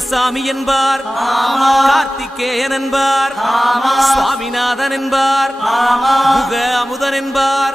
சுப்பிரமணிய சாமி என்பார். கார்த்திகேயன் என்பார். சுவாமிநாதன் என்பார். முக அமுதன் என்பார்.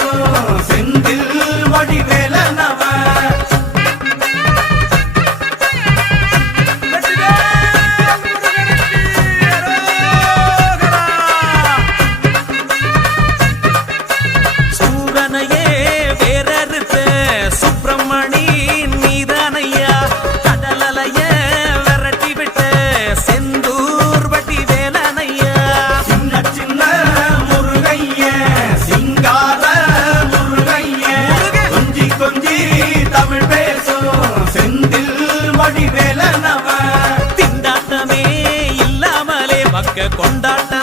Oh. மக்க கொண்டாட்ட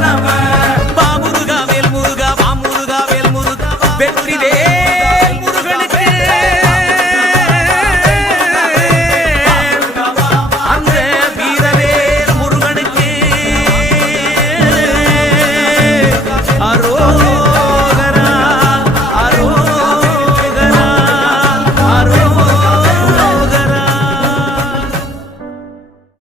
Salama